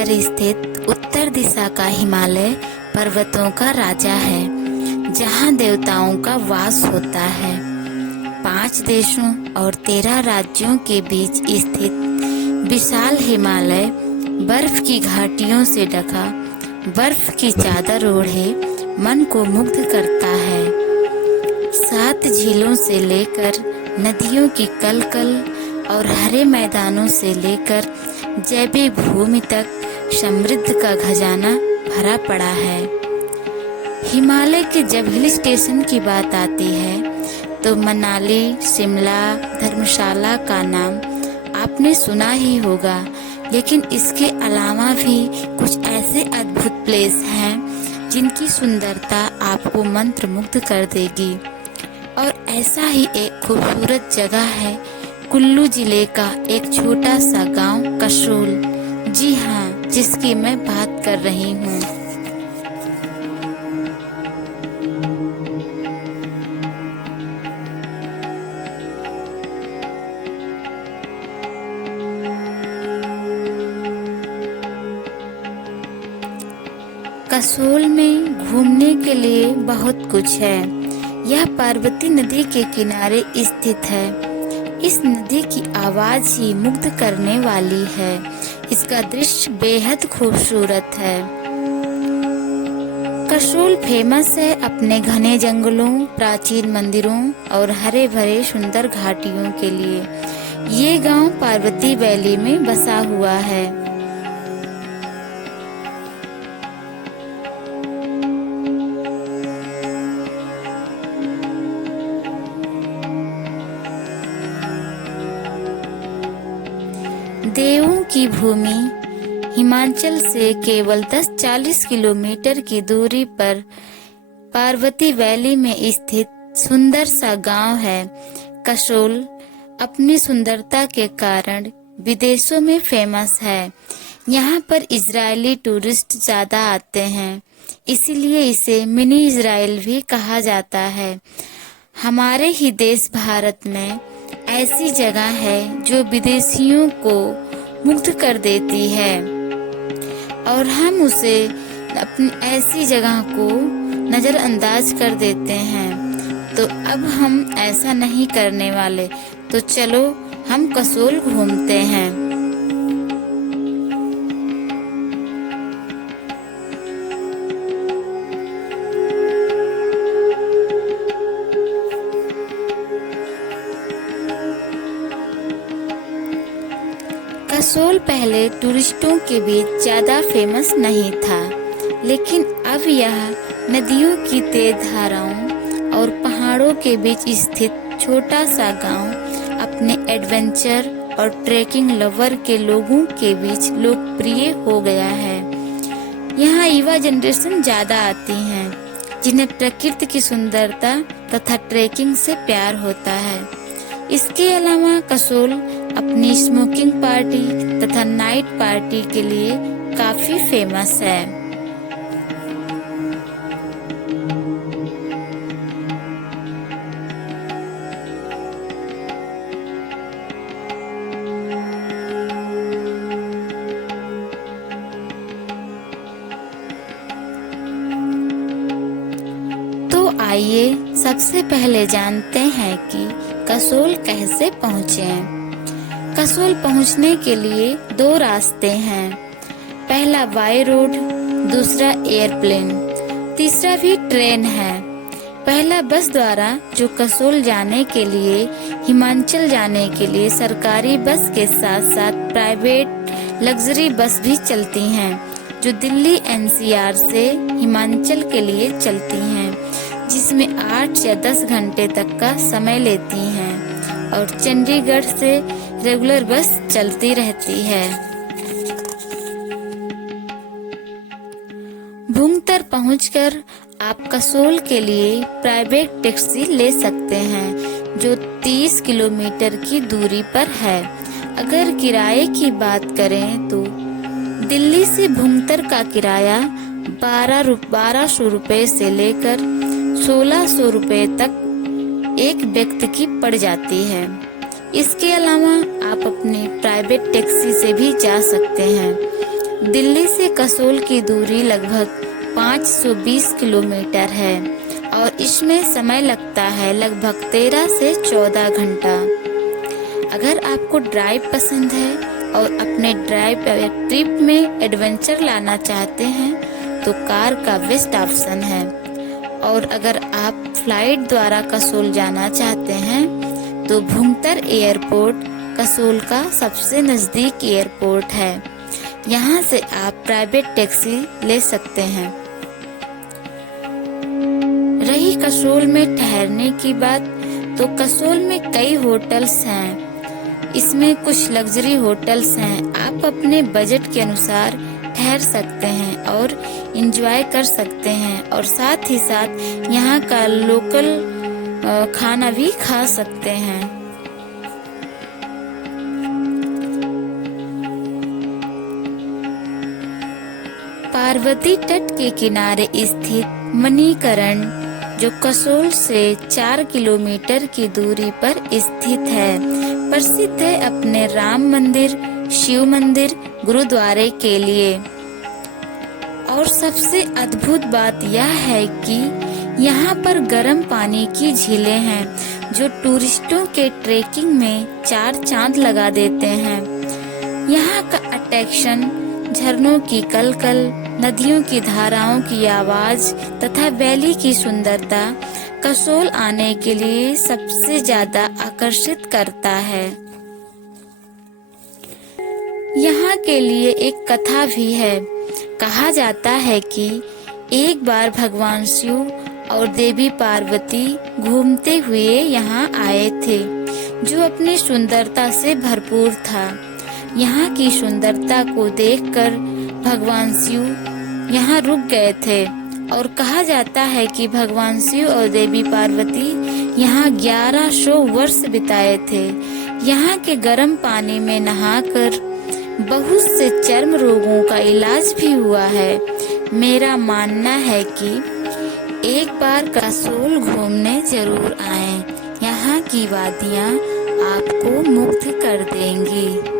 पर स्थित उत्तर दिशा का हिमालय पर्वतों का राजा है, जहां देवताओं का वास होता है। 5 देशों और 13 राज्यों के बीच स्थित विशाल हिमालय बर्फ की घाटियों से ढका बर्फ की चादर ओढ़े मन को मुग्ध करता है। 7 झीलों से लेकर नदियों की कलकल और हरे मैदानों से लेकर जैविक भूमि तक समृद्ध का खजाना भरा पड़ा है। हिमालय के जब हिल स्टेशन की बात आती है तो मनाली, शिमला, धर्मशाला का नाम आपने सुना ही होगा, लेकिन इसके अलावा भी कुछ ऐसे अद्भुत प्लेस हैं जिनकी सुंदरता आपको मंत्रमुग्ध कर देगी। और ऐसा ही एक खूबसूरत जगह है कुल्लू जिले का एक छोटा सा गांव कसोल। जी हाँ, जिसकी मैं बात कर रही हूँ। कसोल में घूमने के लिए बहुत कुछ है। यह पार्वती नदी के किनारे स्थित है। इस नदी की आवाज ही मुग्ध करने वाली है। इसका दृश्य बेहद खूबसूरत है। कसोल फेमस है अपने घने जंगलों, प्राचीन मंदिरों और हरे भरे सुंदर घाटियों के लिए। ये गांव पार्वती वैली में बसा हुआ है। देवों की भूमि हिमाचल से केवल 10-40 किलोमीटर की दूरी पर पार्वती वैली में स्थित सुंदर सा गांव है। कसोल अपनी सुंदरता के कारण विदेशों में फेमस है। यहाँ पर इजरायली टूरिस्ट ज्यादा आते हैं, इसीलिए इसे मिनी इजराइल भी कहा जाता है। हमारे ही देश भारत में ऐसी जगह है जो विदेशियों को मुग्ध कर देती है और हम उसे अपनी ऐसी जगह को नजरअंदाज कर देते हैं। तो अब हम ऐसा नहीं करने वाले, तो चलो हम कसोल घूमते हैं। कसोल पहले टूरिस्टों के बीच ज्यादा फेमस नहीं था, लेकिन अब यह नदियों की तेज धाराओं और पहाड़ों के बीच स्थित छोटा सा गांव अपने एडवेंचर और ट्रेकिंग लवर के लोगों के बीच लोकप्रिय हो गया है। यहाँ युवा जनरेशन ज्यादा आती हैं, जिन्हें प्रकृति की सुंदरता तथा ट्रेकिंग से प्यार होता है। इसके अलावा कसोल अपनी स्मोकिंग पार्टी तथा नाइट पार्टी के लिए काफी फेमस है। तो आइए सबसे पहले जानते हैं कि कसोल कैसे पहुँचे। कसोल पहुंचने के लिए 2 रास्ते हैं। पहला बाय रोड, दूसरा एयरप्लेन, तीसरा भी ट्रेन है। पहला बस द्वारा जो कसोल जाने के लिए, हिमाचल जाने के लिए सरकारी बस के साथ साथ प्राइवेट लग्जरी बस भी चलती हैं, जो दिल्ली एनसीआर से हिमाचल के लिए चलती हैं, जिसमें 8 या 10 घंटे तक का समय लेती हैं। और चंडीगढ़ से रेगुलर बस चलती रहती है। भुंतर पहुंचकर आप कसोल के लिए प्राइवेट टैक्सी ले सकते हैं, जो 30 किलोमीटर की दूरी पर है। अगर किराए की बात करें तो दिल्ली से भुंतर का किराया 1200 रुपए से लेकर 1600 रुपए तक एक व्यक्ति की पड़ जाती है। इसके अलावा आप अपने प्राइवेट टैक्सी से भी जा सकते हैं। दिल्ली से कसोल की दूरी लगभग 520 किलोमीटर है और इसमें समय लगता है लगभग 13 से 14 घंटा। अगर आपको ड्राइव पसंद है और अपने ड्राइव ट्रिप में एडवेंचर लाना चाहते हैं तो कार का बेस्ट ऑप्शन है। और अगर आप फ्लाइट द्वारा कसोल जाना चाहते हैं तो भुंतर एयरपोर्ट कसोल का सबसे नज़दीक एयरपोर्ट है। यहाँ से आप प्राइवेट टैक्सी ले सकते हैं। रही कसोल में ठहरने की बात, तो कसोल में कई होटल्स हैं। इसमें कुछ लग्जरी होटल्स हैं। आप अपने बजट के अनुसार ठहर सकते हैं और एंजॉय कर सकते हैं और साथ ही साथ यहाँ का लोकल खाना भी खा सकते हैं। पार्वती तट के किनारे स्थित मणिकरण, जो कसोल से 4 किलोमीटर की दूरी पर स्थित है, प्रसिद्ध है अपने राम मंदिर, शिव मंदिर, गुरुद्वारे के लिए। और सबसे अद्भुत बात यह है कि यहाँ पर गर्म पानी की झीलें हैं जो टूरिस्टों के ट्रेकिंग में 4 चांद लगा देते हैं। यहाँ का अट्रैक्शन झरनों की कलकल, नदियों की धाराओं की आवाज तथा वैली की सुंदरता कसोल आने के लिए सबसे ज्यादा आकर्षित करता है। यहाँ के लिए एक कथा भी है। कहा जाता है कि एक बार भगवान शिव और देवी पार्वती घूमते हुए यहाँ आए थे, जो अपनी सुंदरता से भरपूर था। यहाँ की सुंदरता को देखकर भगवान शिव यहाँ रुक गए थे और कहा जाता है कि भगवान शिव और देवी पार्वती यहाँ 1100 वर्ष बिताए थे। यहाँ के गर्म पानी में नहाकर बहुत से चर्म रोगों का इलाज भी हुआ है। मेरा मानना है कि एक बार कसोल घूमने जरूर आएं। यहाँ की वादियाँ आपको मुग्ध कर देंगी।